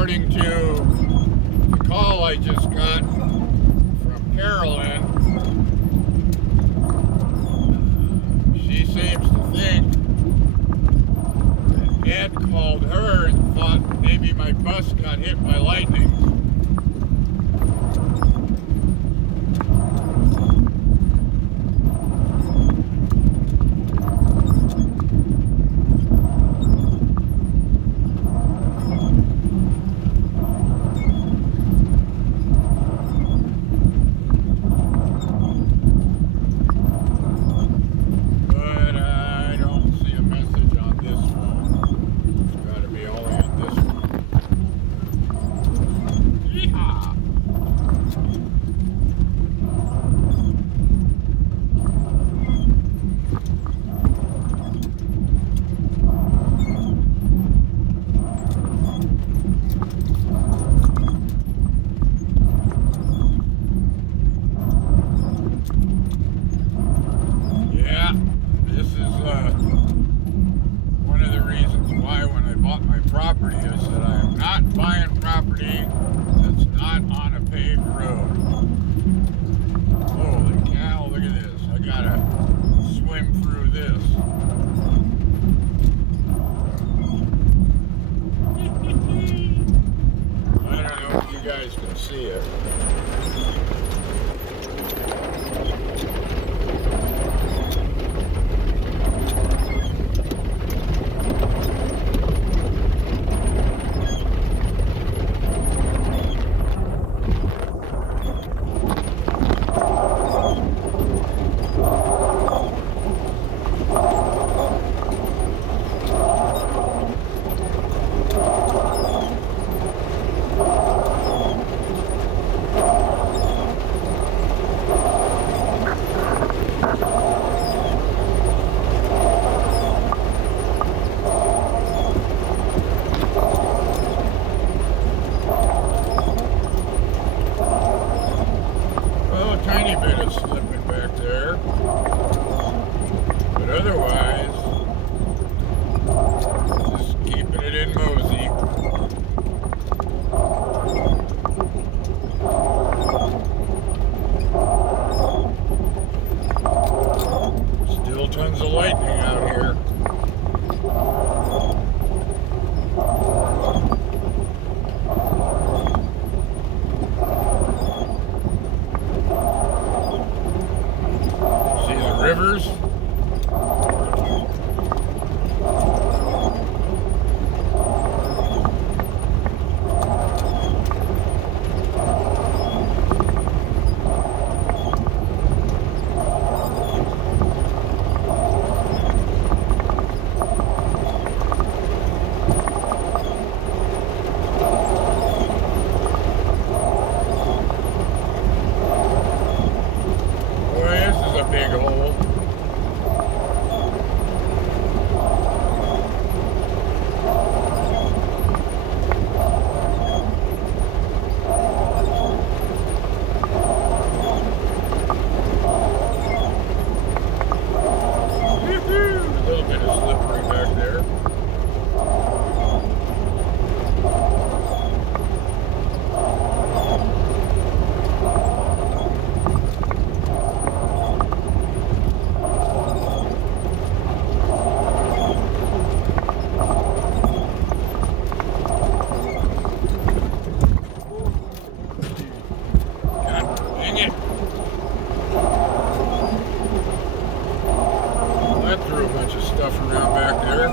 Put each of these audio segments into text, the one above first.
according to the call I just got from Carolyn, she seems to think that Ed called her and thought maybe my bus got hit by lightning. Property is that I am not buying property that's not on a paved road. Holy cow, look at this. I gotta swim through this. I don't know if you guys can see it. Slipping back there, but otherwise just keeping it in mosey. Still tons of lightning out here. Rivers. Boy, this is a big hole. That threw a bunch of stuff around back there.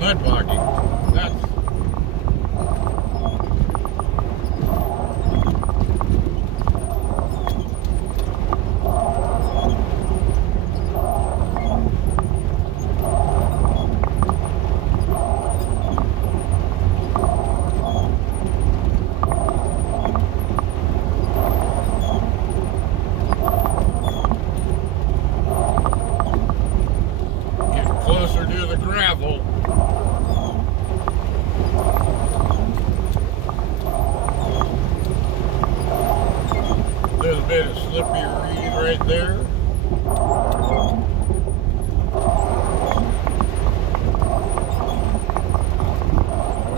mud bogging. That's getting closer to the gravel. Little bit of slippery right there.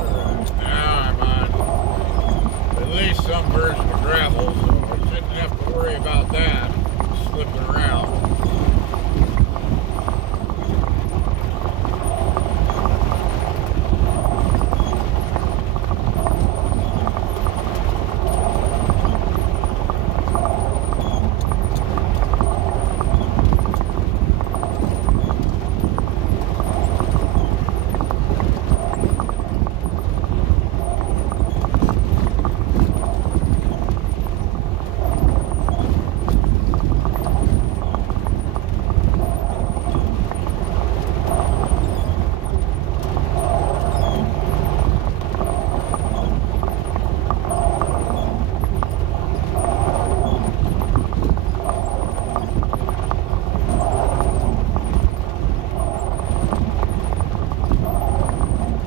Alright, now I'm on at least some version of gravel, so I shouldn't have to worry about that slipping around.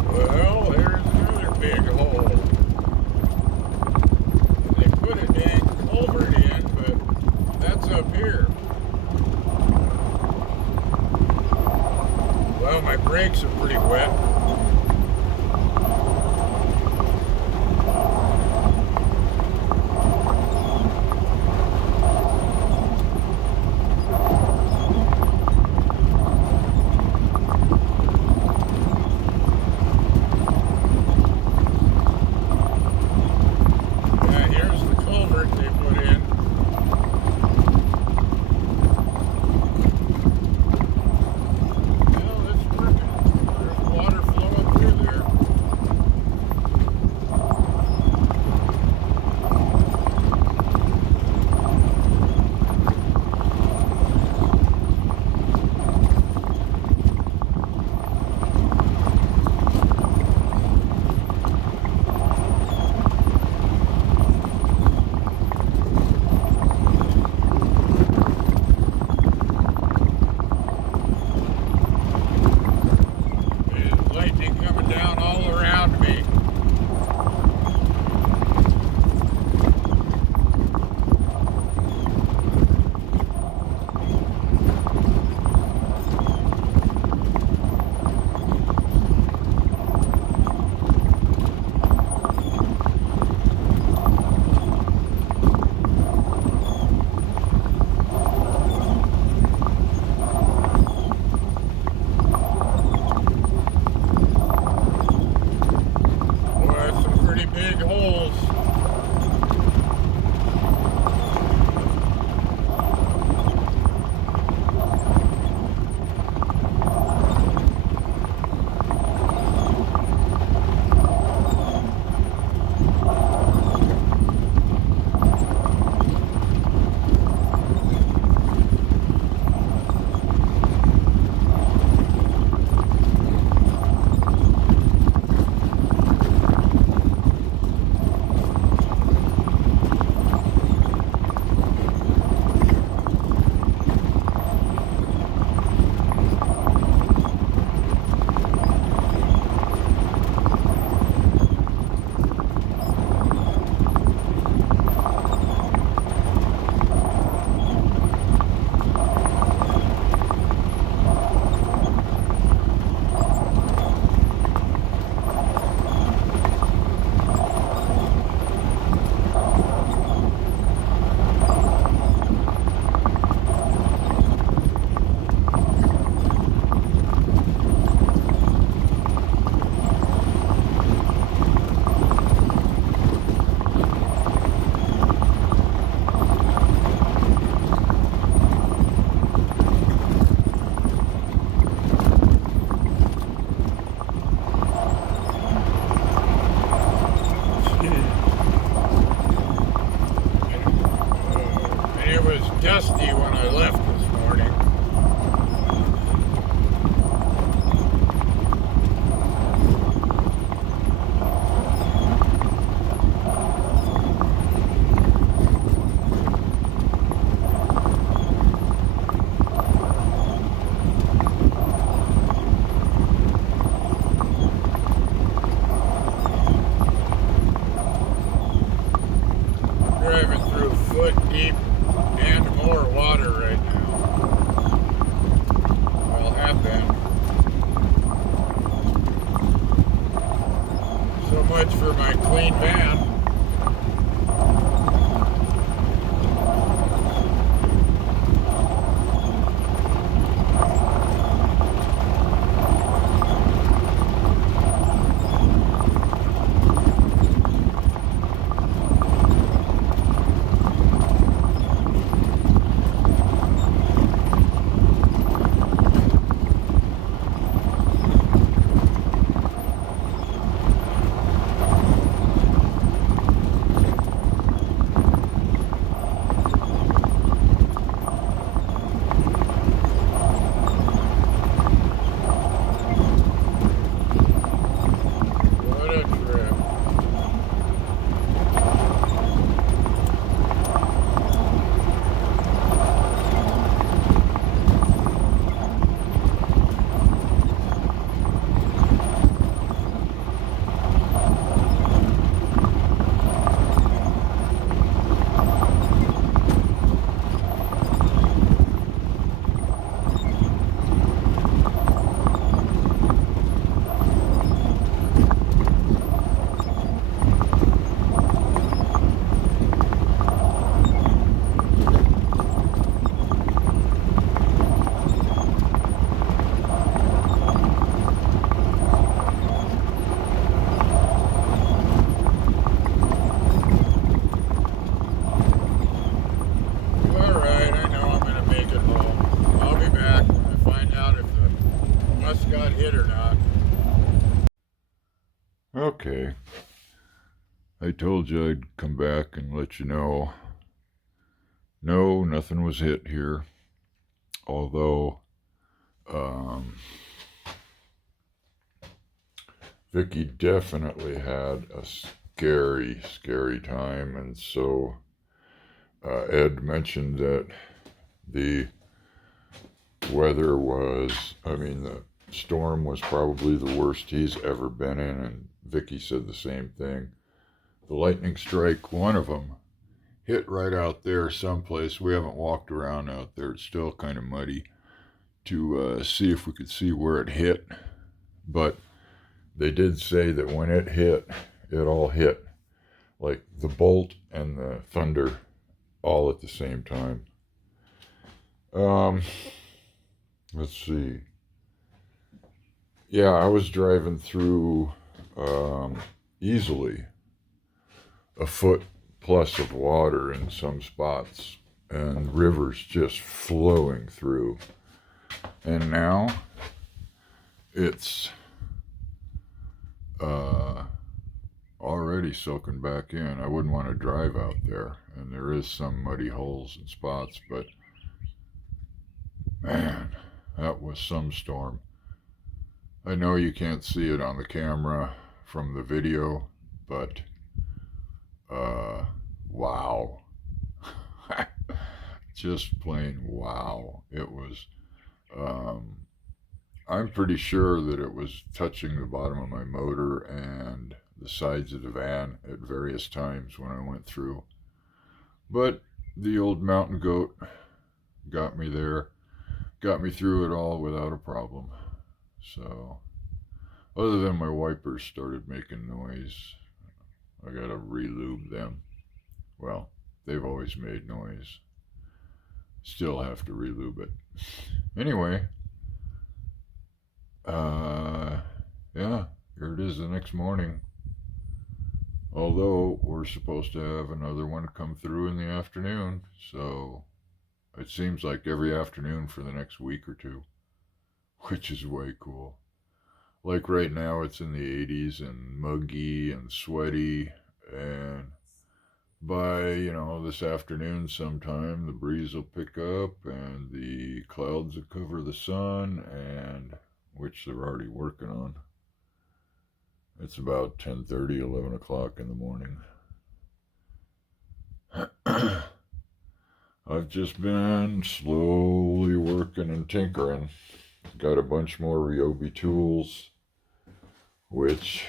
Well, there's another big hole. They put a dang culvert in, but that's up here. Well, my brakes are pretty wet. Yeah, here's the culvert they put in. Well, it's working. There's water flowing much for my clean van. Got hit or not. Okay. I told you I'd come back and let you know. No, nothing was hit here. Although, Vicky definitely had a scary time, and so Ed mentioned that the weather was, the storm was probably the worst he's ever been in, and Vicky said the same thing. The lightning strike, one of them, hit right out there someplace. We haven't walked around out there. It's still kind of muddy to see if we could see where it hit. But they did say that when it hit, it all hit. Like the bolt and the thunder all at the same time. Let's see. Yeah, I was driving through easily a foot plus of water in some spots and rivers just flowing through. And now it's already soaking back in. I wouldn't want to drive out there, and there is some muddy holes and spots, but man, that was some storm. I know you can't see it on the camera from the video, but wow. Just plain wow. It was, I'm pretty sure that it was touching the bottom of my motor and the sides of the van at various times when I went through. But the old mountain goat got me there, got me through it all without a problem. So, other than my wipers started making noise, I gotta relube them. Well, they've always made noise. Still have to relube it. Anyway, yeah, here it is the next morning. Although we're supposed to have another one come through in the afternoon, so it seems like every afternoon for the next week or two, which is way cool. Like right now, it's in the 80s and muggy and sweaty, and by, this afternoon sometime, the breeze will pick up and the clouds will cover the sun, and which they're already working on. It's about 10:30, 11 o'clock in the morning. I've just been slowly working and tinkering. Got a bunch more Ryobi tools, which,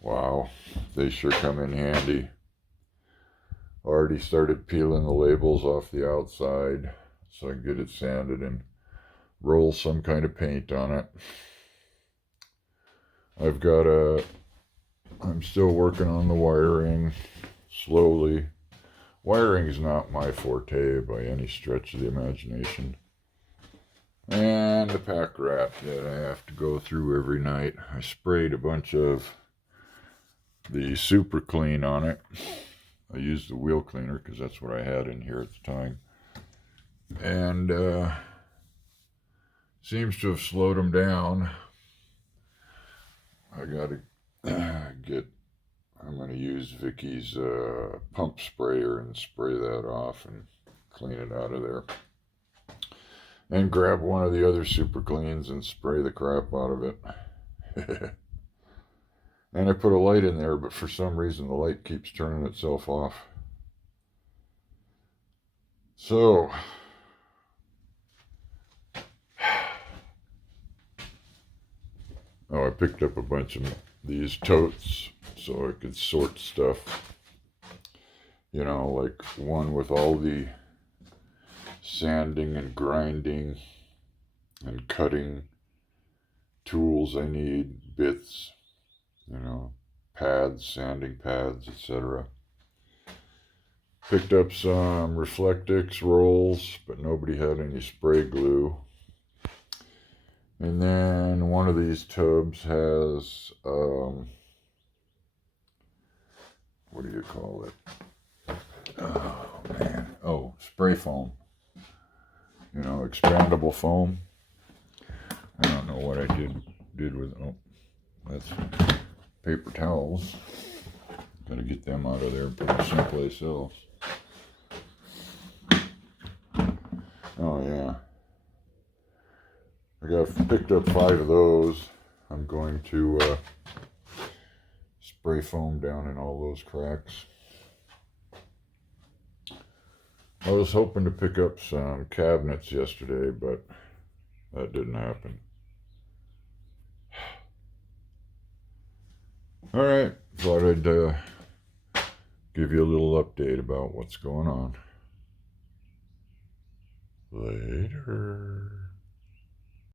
wow, they sure come in handy. Already started peeling the labels off the outside so I can get it sanded and roll some kind of paint on it. I've got a I'm still working on the wiring slowly. Wiring is not my forte by any stretch of the imagination. And the pack rat that I have to go through every night. I sprayed a bunch of the super clean on it. I used the wheel cleaner because that's what I had in here at the time. And seems to have slowed them down. I gotta I'm gonna use Vicky's pump sprayer and spray that off and clean it out of there. And grab one of the other super cleans and spray the crap out of it. And I put a light in there, but for some reason the light keeps turning itself off. So, I picked up a bunch of these totes so I could sort stuff. You know, like one with all the sanding and grinding and cutting tools I need, bits, pads, sanding pads, etc. Picked up some Reflectix rolls, but nobody had any spray glue. And then one of these tubs has, what do you call it? Oh, man. Oh, spray foam. Expandable foam. I don't know what I did with, that's paper towels. Gotta get them out of there and put them someplace else. Oh, yeah. I picked up 5 of those. I'm going to spray foam down in all those cracks. I was hoping to pick up some cabinets yesterday, but that didn't happen. All right, thought I'd give you a little update about what's going on. Later.